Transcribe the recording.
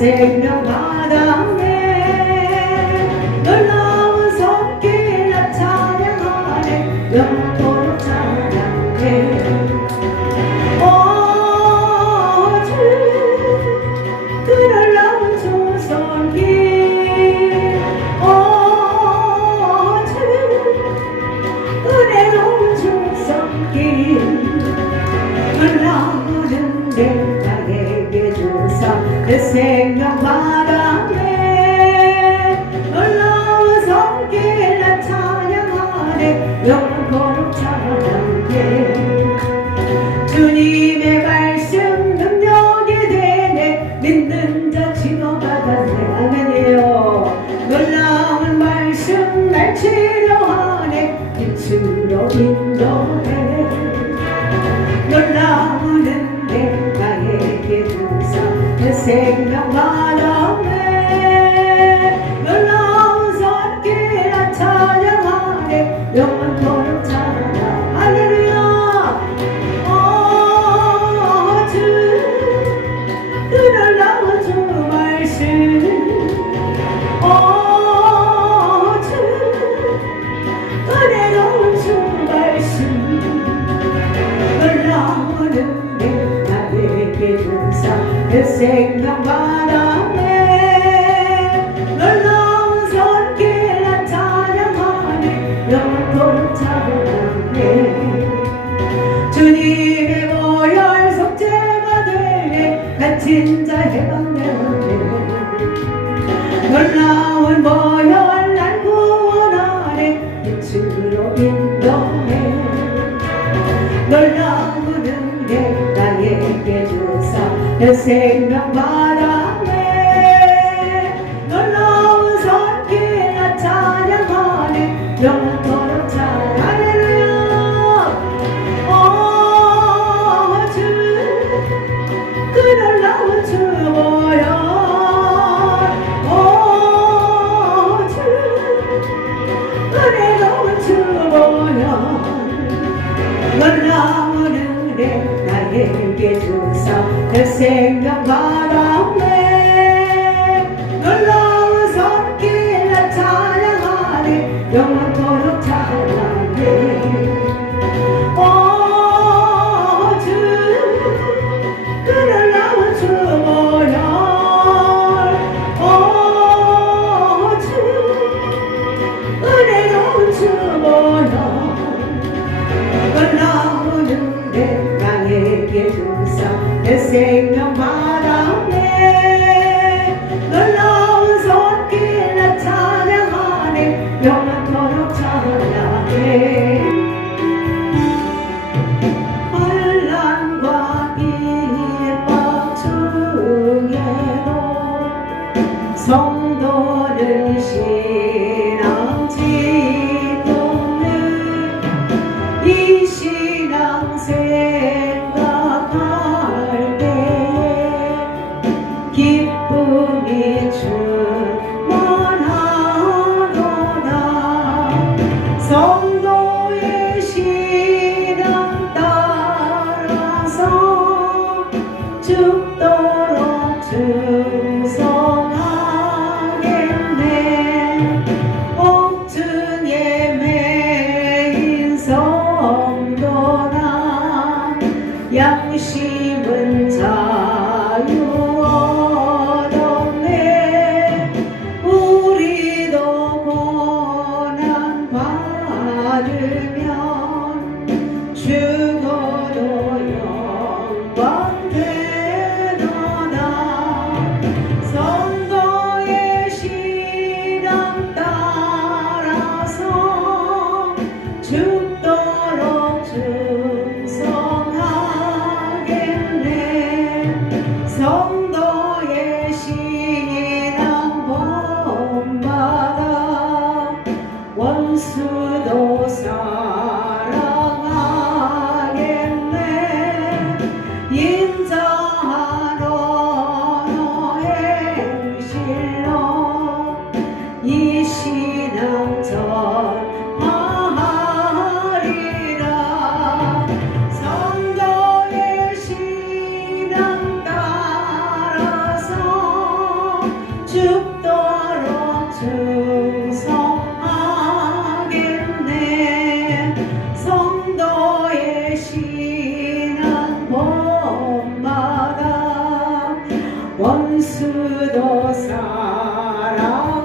sim 생각 바람에 놀라운 손길 나 찬양하네. 영원 찬양해 주님의 말씀 능력에 대해 믿는 자 증거받아 생각하네요. 놀라운 말씀 날 치료하네. 빛으로 인도 Sing nhắc ba descer não. the same about us. the same the bottom give to yourself. This ain't no 죽도록 충성하겠네. 옥중에 매인 성도나 양심은 자유 얻었네. 우리도 고난 받으며 원수도 사랑